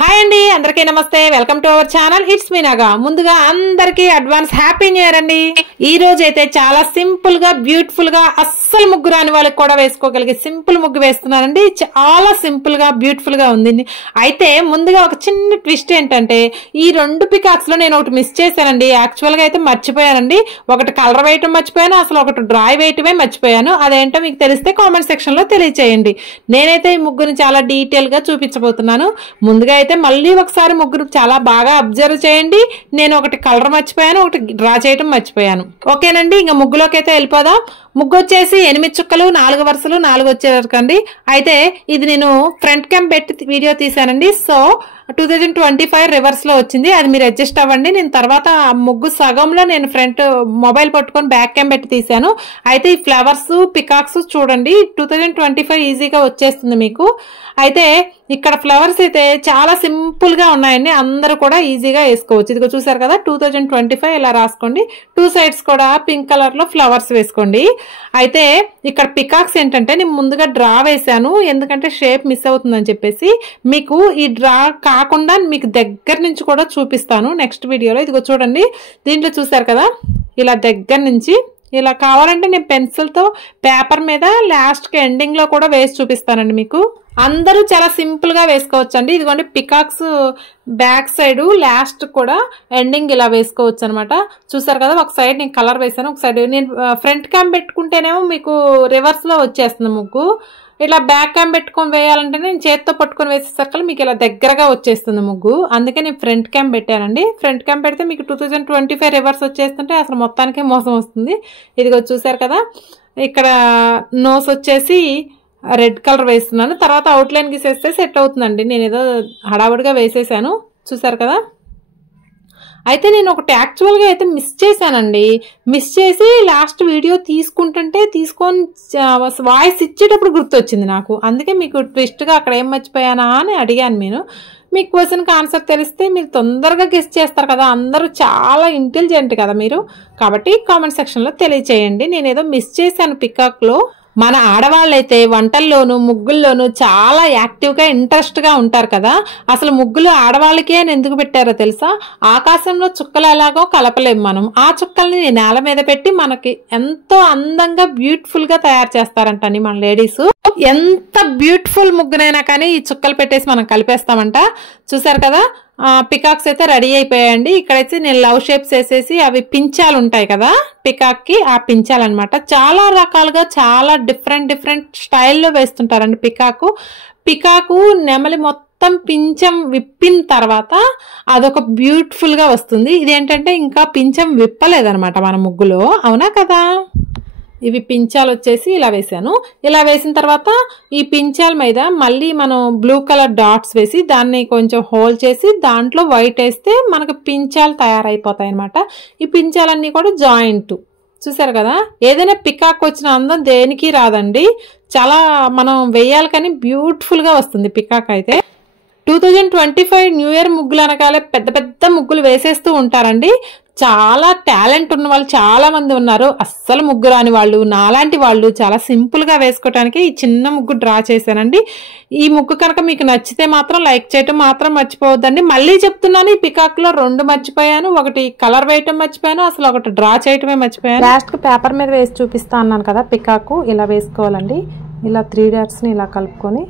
Hi అండి, అందరికీ నమస్తే. Welcome to our channel. It's me Naga. ముందుగా అందరికీ అడ్వాన్స్ హ్యాపీ న్యూ ఇయర్ అండి. ఈ రోజు అయితే చాలా సింపుల్ గా బ్యూటిఫుల్ గా అస్సలు ముగ్గు రాని వాళ్ళకి కూడా వేసుకోగలిగే సింపుల్ ముగ్గు వేస్తున్నానండి. చాలా సింపుల్ గా బ్యూటిఫుల్ గా ఉంది. అయితే ముందుగా ఒక చిన్న ట్విస్ట్ ఏంటంటే, ఈ రెండు పికాక్స్ లో నేను ఒకటి మిస్ చేశానండి. యాక్చువల్ గా అయితే మర్చిపోయానండి. ఒకటి కలర్ వేయటం మర్చిపోయాను, అసలు ఒకటి డ్రాయ్ వేయటమే మర్చిపోయాను. అదేంటో మీకు తెలిస్తే కామెంట్ సెక్షన్ లో తెలియచేయండి. నేనైతే ఈ ముగ్గుని చాలా డీటెయిల్ గా చూపించబోతున్నాను. ముందుగా అయితే మళ్ళీ ఒకసారి ముగ్గురు చాలా బాగా అబ్జర్వ్ చేయండి. నేను ఒకటి కలర్ మర్చిపోయాను, ఒకటి డ్రా చేయడం మర్చిపోయాను. ఓకేనండి, ఇంకా ముగ్గులోకి అయితే వెళ్ళిపోదాం. ముగ్గు వచ్చేసి 8 చుక్కలు, 4 వరుసలు, 4 వచ్చేవరకండి. అయితే ఇది నేను ఫ్రంట్ క్యామ్ పెట్టి వీడియో తీసానండి. సో 2025 రివర్స్ లో వచ్చింది. అది మీరు అడ్జస్ట్ అవ్వండి. నేను తర్వాత ముగ్గు సగంలో నేను ఫ్రంట్ మొబైల్ పట్టుకొని బ్యాక్ క్యామ్ పెట్టి తీసాను. అయితే ఈ ఫ్లవర్స్ పికాక్స్ చూడండి, 2025 ఈజీగా వచ్చేస్తుంది మీకు. అయితే ఇక్కడ ఫ్లవర్స్ అయితే చాలా సింపుల్ గా ఉన్నాయండి. అందరూ కూడా ఈజీగా వేసుకోవచ్చు. ఇదిగో చూసారు కదా, 2025 ఇలా రాసుకోండి. 2 సైడ్స్ కూడా పింక్ కలర్ లో ఫ్లవర్స్ వేసుకోండి. అయితే ఇక్కడ పికాక్స్ ఏంటంటే నేను ముందుగా డ్రా వేసాను, ఎందుకంటే షేప్ మిస్ అవుతుందని చెప్పేసి. మీకు ఈ డ్రా కాకుండా మీకు దగ్గర నుంచి కూడా చూపిస్తాను నెక్స్ట్ వీడియోలో. ఇదిగో చూడండి, దీంట్లో చూసారు కదా, ఇలా దగ్గర నుంచి ఇలా కావాలంటే నేను పెన్సిల్ తో పేపర్ మీద లాస్ట్ కి ఎండింగ్ లో కూడా వేసి చూపిస్తానండి మీకు. అందరూ చాలా సింపుల్ గా వేసుకోవచ్చు అండి. ఇదిగోండి పికాక్స్ బ్యాక్ సైడ్ లాస్ట్ కూడా ఎండింగ్ ఇలా వేసుకోవచ్చు అనమాట. చూసారు కదా, ఒక సైడ్ నేను కలర్ వేసాను, ఒక సైడ్ నేను ఫ్రంట్ క్యామ్ పెట్టుకుంటేనేమో మీకు రివర్స్ లో వచ్చేస్తుంది ముగ్గు. ఇలా బ్యాక్ క్యామ్ పెట్టుకొని వేయాలంటే నేను చేతితో పట్టుకొని వేసేసరికి మీకు ఇలా దగ్గరగా వచ్చేస్తుంది ముగ్గు. అందుకే నేను ఫ్రంట్ క్యామ్ పెట్టానండి. ఫ్రంట్ క్యామ్ పెడితే మీకు 2025 రివర్స్ వచ్చేస్తుంటే అసలు మొత్తానికే మోసం వస్తుంది. ఇదిగో చూసారు కదా, ఇక్కడ నోస్ వచ్చేసి రెడ్ కలర్ వేస్తున్నాను. తర్వాత అవుట్లైన్ గీసేస్తే సెట్ అవుతుందండి. నేను ఏదో హడావుడిగా వేసేసాను, చూసారు కదా. అయితే నేను ఒకటి యాక్చువల్గా అయితే మిస్ చేశానండి. మిస్ చేసి లాస్ట్ వీడియో తీసుకొని వాయిస్ ఇచ్చేటప్పుడు గుర్తొచ్చింది నాకు. అందుకే మీకు ట్విస్ట్గా అక్కడ ఏం మర్చిపోయానా అని అడిగాను నేను. మీకు క్వశ్చన్కి ఆన్సర్ తెలిస్తే మీరు తొందరగా గెస్ చేస్తారు కదా. అందరూ చాలా ఇంటెలిజెంట్ కదా మీరు. కాబట్టి కామెంట్ సెక్షన్లో తెలియచేయండి. నేను ఏదో మిస్ చేశాను పికాక్లో. మన ఆడవాళ్ళైతే వంటల్లోనూ ముగ్గుల్లోనూ చాలా యాక్టివ్గా ఇంట్రెస్ట్గా ఉంటారు కదా. అసలు ముగ్గులు ఆడవాళ్ళకే అని ఎందుకు పెట్టారో తెలుసా? ఆకాశంలో చుక్కలు ఎలాగో కలపలేము మనం. ఆ చుక్కల్ని నేల మీద పెట్టి మనకి ఎంతో అందంగా బ్యూటిఫుల్ గా తయారు చేస్తారంటండి మన లేడీస్. ఎంత బ్యూటిఫుల్ ముగ్గునైనా కానీ ఈ చుక్కలు పెట్టేసి మనం కలిపేస్తామంట. చూసారు కదా, పికాక్స్ అయితే రెడీ అయిపోయాయండి. ఇక్కడైతే నేను లవ్ షేప్స్ వేసేసి అవి పించాలు ఉంటాయి కదా పికాక్ కి, ఆ పించాలన్నమాట. చాలా రకాలుగా చాలా డిఫరెంట్ స్టైల్లో వేస్తుంటారండి పికాకు నెమలి మొత్తం పించం విప్పిన తర్వాత అదొక బ్యూటిఫుల్ గా వస్తుంది. ఇదేంటంటే ఇంకా పించం విప్పలేదనమాట మన ముగ్గులో, అవునా కదా. ఇవి పించాలు వచ్చేసి ఇలా వేసాను. ఇలా వేసిన తర్వాత ఈ పించాల మీద మళ్ళీ మనం బ్లూ కలర్ డాట్స్ వేసి దాన్ని కొంచెం హోల్ చేసి దాంట్లో వైట్ వేస్తే మనకు పించాలు తయారైపోతాయి అనమాట. ఈ పించాలన్నీ కూడా జాయింట్. చూసారు కదా, ఏదైనా పికాక్ వచ్చిన అందం దేనికి రాదండి. చాలా మనం వేయాలి కానీ బ్యూటిఫుల్ గా వస్తుంది పికాక్ అయితే. 2025 న్యూ ఇయర్ ముగ్గులు అనగానే పెద్ద పెద్ద ముగ్గులు వేసేస్తూ ఉంటారండి. చాలా టాలెంట్ ఉన్న వాళ్ళు చాలా మంది ఉన్నారు. అస్సలు ముగ్గు రాని వాళ్ళు, నాలాంటి వాళ్ళు చాలా సింపుల్ గా వేసుకోవడానికి ఈ చిన్న ముగ్గు డ్రా చేశానండి. ఈ ముగ్గు కనుక మీకు నచ్చితే మాత్రం లైక్ చేయటం మాత్రం మర్చిపోవద్దండి. మళ్ళీ చెప్తున్నాను, ఈ పికాక్ లో 2 మర్చిపోయాను. ఒకటి కలర్ వేయటం మర్చిపోయాను, అసలు ఒకటి డ్రా చేయటమే మర్చిపోయాను. లాస్ట్ కి పేపర్ మీద వేసి చూపిస్తా అన్నాను కదా, పికాక్ ఇలా వేసుకోవాలండి. ఇలా 3 డాట్స్ ని ఇలా కలుపుకొని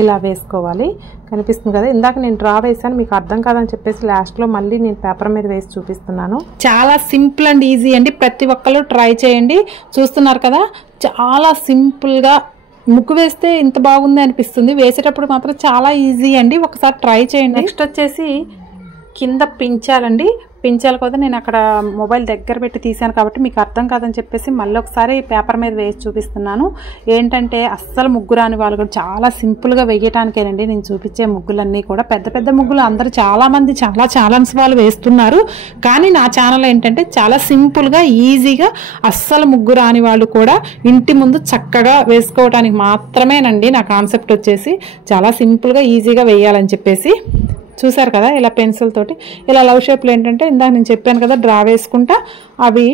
ఇలా వేసుకోవాలి. కనిపిస్తుంది కదా, ఇందాక నేను డ్రా వేసాను, మీకు అర్థం కాదని చెప్పేసి లాస్ట్ లో మళ్ళీ నేను పేపర్ మీద వేసి చూపిస్తున్నాను. చాలా సింపుల్ అండ్ ఈజీ అండి. ప్రతి ఒక్కరు ట్రై చేయండి. చూస్తున్నారు కదా, చాలా సింపుల్ గా ముగ్గు వేస్తే ఇంత బాగుంది అనిపిస్తుంది. వేసేటప్పుడు మాత్రం చాలా ఈజీ అండి, ఒకసారి ట్రై చేయండి. నెక్స్ట్ వచ్చేసి కింద పించాలండి. పించాల కదా నేను అక్కడ మొబైల్ దగ్గర పెట్టి తీసాను కాబట్టి మీకు అర్థం కాదని చెప్పేసి మళ్ళీ ఒకసారి పేపర్ మీద వేసి చూపిస్తున్నాను. ఏంటంటే అస్సలు ముగ్గు రాని వాళ్ళు కూడా చాలా సింపుల్గా వేయటానికేనండి నేను చూపించే ముగ్గులన్నీ కూడా. పెద్ద పెద్ద ముగ్గులు అందరూ చాలామంది చాలా ఛాలెంజ్ వాళ్ళు వేస్తున్నారు. కానీ నా ఛానల్ ఏంటంటే చాలా సింపుల్గా ఈజీగా అస్సలు ముగ్గు రాని వాళ్ళు కూడా ఇంటి ముందు చక్కగా వేసుకోవడానికి మాత్రమేనండి నా కాన్సెప్ట్ వచ్చేసి. చాలా సింపుల్గా ఈజీగా వేయాలని చెప్పేసి. చూసారు కదా, ఇలా పెన్సిల్ తోటి ఇలా లవ్ షేప్లు ఏంటంటే ఇందాక నేను చెప్పాను కదా, డ్రా వేసుకుంటా అవి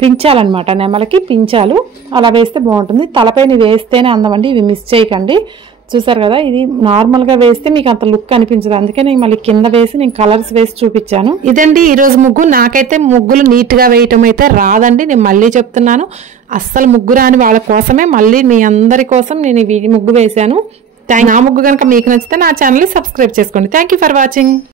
పించాలన్నమాట. నెమలకి పించాలు అలా వేస్తే బాగుంటుంది. తలపైన వేస్తేనే అందమండి, ఇవి మిస్ చేయకండి. చూసారు కదా, ఇది నార్మల్ గా వేస్తే మీకు అంత లుక్ అనిపించదు, అందుకే నేను మళ్ళీ కింద వేసి నేను కలర్స్ వేసి చూపించాను. ఇదండి ఈ రోజు ముగ్గు. నాకైతే ముగ్గులు నీట్ గా వేయటం అయితే రాదండి, నేను మళ్ళీ చెప్తున్నాను. అస్సలు ముగ్గు రాని వాళ్ళ కోసమే మళ్ళీ మీ అందరి కోసం నేను ఈ ముగ్గు వేశాను. నా ముగ్గు కనుక మీకు నచ్చితే నా ఛానల్ ని సబ్స్క్రైబ్ చేసుకోండి. Thank you for watching.